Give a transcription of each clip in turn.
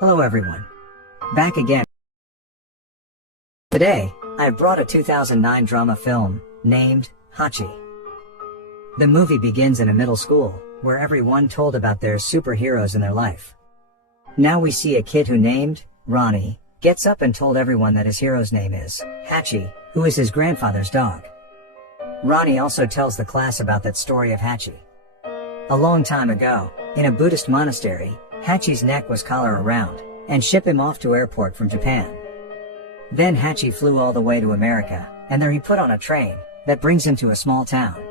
Hello everyone. Back again. Today, I've brought a 2009 drama film, named Hachi. The movie begins in a middle school, where everyone told about their superheroes in their life. Now we see a kid who named Ronnie gets up and told everyone that his hero's name is Hachi, who is his grandfather's dog. Ronnie also tells the class about that story of Hachi. A long time ago, in a Buddhist monastery, Hachi's neck was collar around, and ship him off to airport from Japan. Then Hachi flew all the way to America, and there he put on a train that brings him to a small town.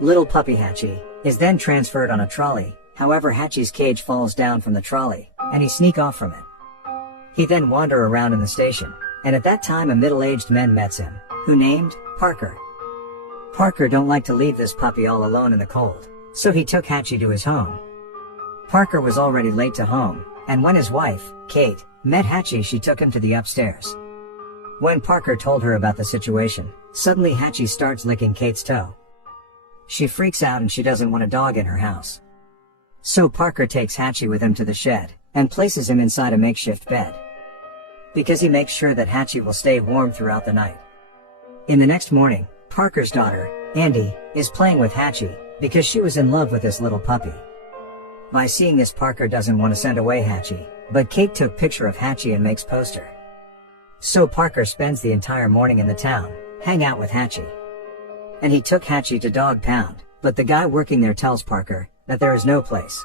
Little puppy Hachi is then transferred on a trolley. However, Hachi's cage falls down from the trolley, and he sneak off from it. He then wander around in the station, and at that time a middle-aged man meets him, who named Parker. Parker don't like to leave this puppy all alone in the cold, so he took Hachi to his home. Parker was already late to home, and when his wife, Kate, met Hachi, she took him to the upstairs. When Parker told her about the situation, suddenly Hachi starts licking Kate's toe. She freaks out and she doesn't want a dog in her house. So Parker takes Hachi with him to the shed, and places him inside a makeshift bed, because he makes sure that Hachi will stay warm throughout the night. In the next morning, Parker's daughter, Andy, is playing with Hachi, because she was in love with this little puppy. By seeing this, Parker doesn't want to send away Hachi, but Kate took picture of Hachi and makes poster. So Parker spends the entire morning in the town, hang out with Hachi. And he took Hachi to Dog Pound, but the guy working there tells Parker that there is no place.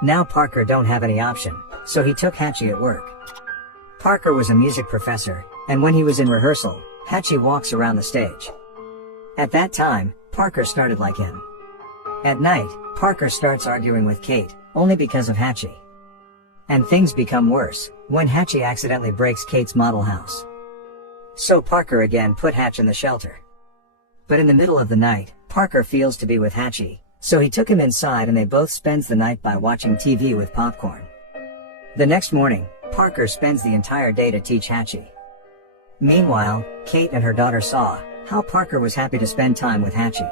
Now Parker don't have any option, so he took Hachi at work. Parker was a music professor, and when he was in rehearsal, Hachi walks around the stage. At that time, Parker started like him. At night, Parker starts arguing with Kate, only because of Hachi. And things become worse, when Hachi accidentally breaks Kate's model house. So Parker again put Hachi in the shelter. But in the middle of the night, Parker feels to be with Hachi, so he took him inside and they both spends the night by watching TV with popcorn. The next morning, Parker spends the entire day to teach Hachi. Meanwhile, Kate and her daughter saw how Parker was happy to spend time with Hachi.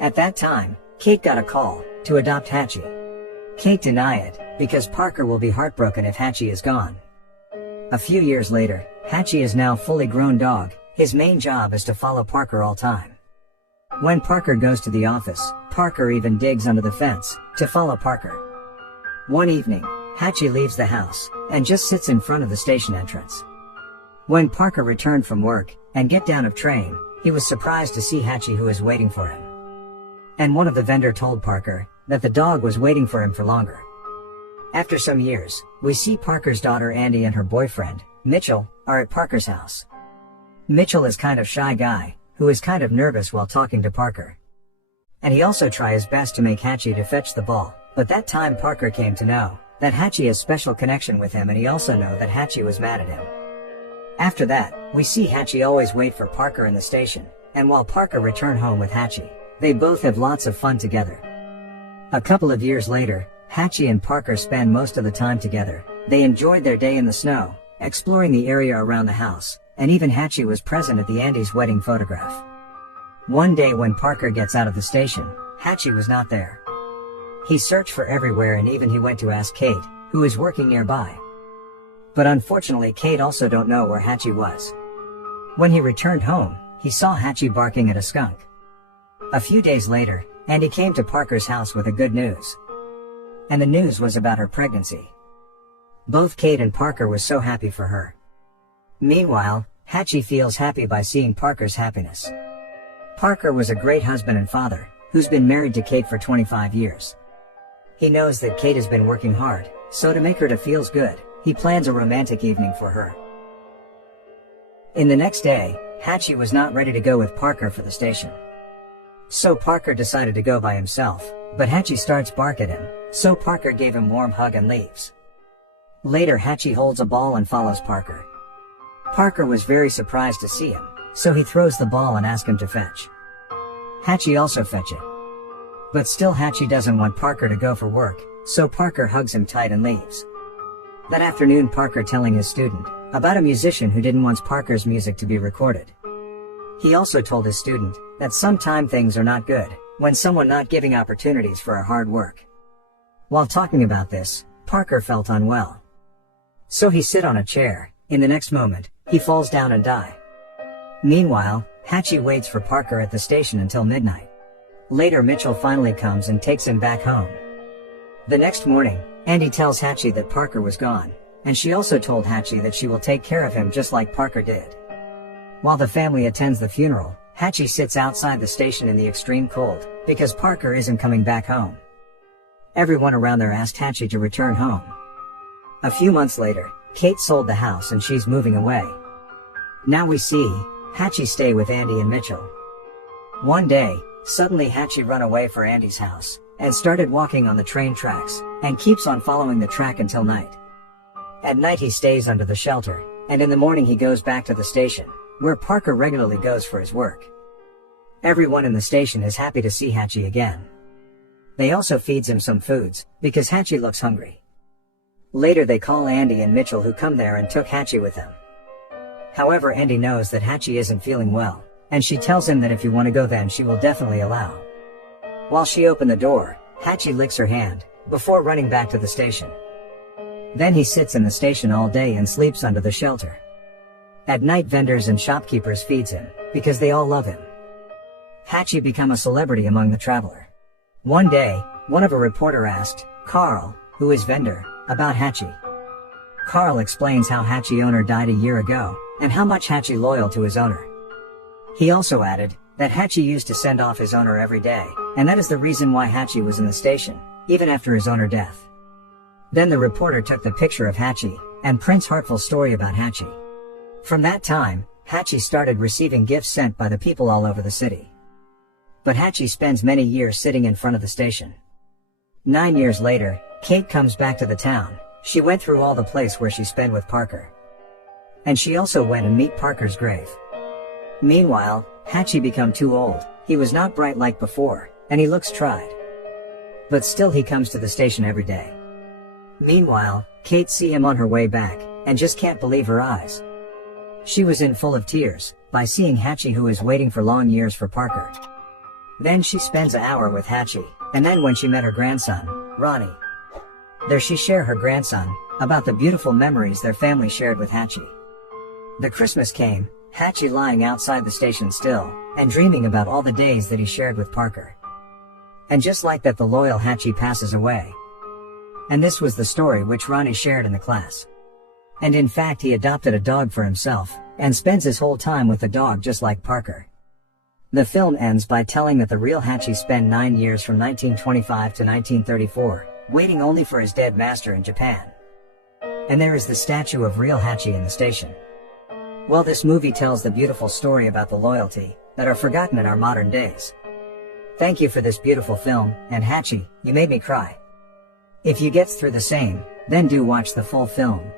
At that time, Kate got a call to adopt Hachi. Kate denied it, because Parker will be heartbroken if Hachi is gone. A few years later, Hachi is now fully grown dog. His main job is to follow Parker all time. When Parker goes to the office, Parker even digs under the fence to follow Parker. One evening, Hachi leaves the house and just sits in front of the station entrance. When Parker returned from work and get down of train, he was surprised to see Hachi, who is waiting for him. And one of the vendor told Parker that the dog was waiting for him for longer. After some years, we see Parker's daughter Andy and her boyfriend, Mitchell, are at Parker's house. Mitchell is kind of shy guy, who is kind of nervous while talking to Parker. And he also tries his best to make Hachi to fetch the ball, but that time Parker came to know that Hachi has special connection with him, and he also know that Hachi was mad at him. After that, we see Hachi always wait for Parker in the station, and while Parker return home with Hachi, they both have lots of fun together. A couple of years later, Hachi and Parker spend most of the time together. They enjoyed their day in the snow, exploring the area around the house, and even Hachi was present at the Andy's wedding photograph. One day when Parker gets out of the station, Hachi was not there. He searched for everywhere, and even he went to ask Kate, who is working nearby. But unfortunately, Kate also don't know where Hachi was. When he returned home, he saw Hachi barking at a skunk. A few days later, Andy came to Parker's house with a good news. And the news was about her pregnancy. Both Kate and Parker were so happy for her. Meanwhile, Hachi feels happy by seeing Parker's happiness. Parker was a great husband and father, who's been married to Kate for 25 years. He knows that Kate has been working hard, so to make her to feels good, he plans a romantic evening for her. In the next day, Hachi was not ready to go with Parker for the station. So Parker decided to go by himself, but Hachi starts bark at him, so Parker gave him a warm hug and leaves. Later, Hachi holds a ball and follows Parker. Parker was very surprised to see him, so he throws the ball and asks him to fetch. Hachi also fetch it. But still Hachi doesn't want Parker to go for work, so Parker hugs him tight and leaves. That afternoon, Parker telling his student about a musician who didn't want Parker's music to be recorded. He also told his student that sometime things are not good when someone not giving opportunities for our hard work. While talking about this, Parker felt unwell. So he sit on a chair. In the next moment, he falls down and die. Meanwhile, Hachi waits for Parker at the station until midnight. Later Mitchell finally comes and takes him back home. The next morning, Andy tells Hachi that Parker was gone, and she also told Hachi that she will take care of him just like Parker did. While the family attends the funeral, Hachi sits outside the station in the extreme cold, because Parker isn't coming back home. Everyone around there asked Hachi to return home. A few months later, Kate sold the house and she's moving away. Now we see Hachi stay with Andy and Mitchell. One day, suddenly Hachi run away for Andy's house, and started walking on the train tracks, and keeps on following the track until night. At night he stays under the shelter, and in the morning he goes back to the station, where Parker regularly goes for his work. Everyone in the station is happy to see Hachi again. They also feeds him some foods, because Hachi looks hungry. Later they call Andy and Mitchell, who come there and took Hachi with them. However, Andy knows that Hachi isn't feeling well, and she tells him that if you want to go then she will definitely allow. While she opened the door, Hachi licks her hand, before running back to the station. Then he sits in the station all day and sleeps under the shelter. At night vendors and shopkeepers feeds him, because they all love him. Hachi become a celebrity among the traveler. One day, one of a reporter asked Carl, who is vendor, about Hachi. Carl explains how Hachi owner died a year ago, and how much Hachi loyal to his owner. He also added that Hachi used to send off his owner every day, and that is the reason why Hachi was in the station, even after his owner death. Then the reporter took the picture of Hachi, and prints heartful story about Hachi. From that time, Hachi started receiving gifts sent by the people all over the city. But Hachi spends many years sitting in front of the station. 9 years later, Kate comes back to the town. She went through all the place where she spent with Parker. And she also went and meet Parker's grave. Meanwhile, Hachi become too old. He was not bright like before, and he looks tried. But still he comes to the station every day. Meanwhile, Kate see him on her way back, and just can't believe her eyes. She was in full of tears, by seeing Hachi, who is waiting for long years for Parker. Then she spends an hour with Hachi, and then when she met her grandson, Ronnie. There she share her grandson, about the beautiful memories their family shared with Hachi. The Christmas came, Hachi lying outside the station still, and dreaming about all the days that he shared with Parker. And just like that the loyal Hachi passes away. And this was the story which Ronnie shared in the class. And in fact he adopted a dog for himself, and spends his whole time with the dog just like Parker. The film ends by telling that the real Hachi spent 9 years from 1925 to 1934, waiting only for his dead master in Japan. And there is the statue of real Hachi in the station. Well, this movie tells the beautiful story about the loyalty, that are forgotten in our modern days. Thank you for this beautiful film, and Hachi, you made me cry. If you get through the same, then do watch the full film,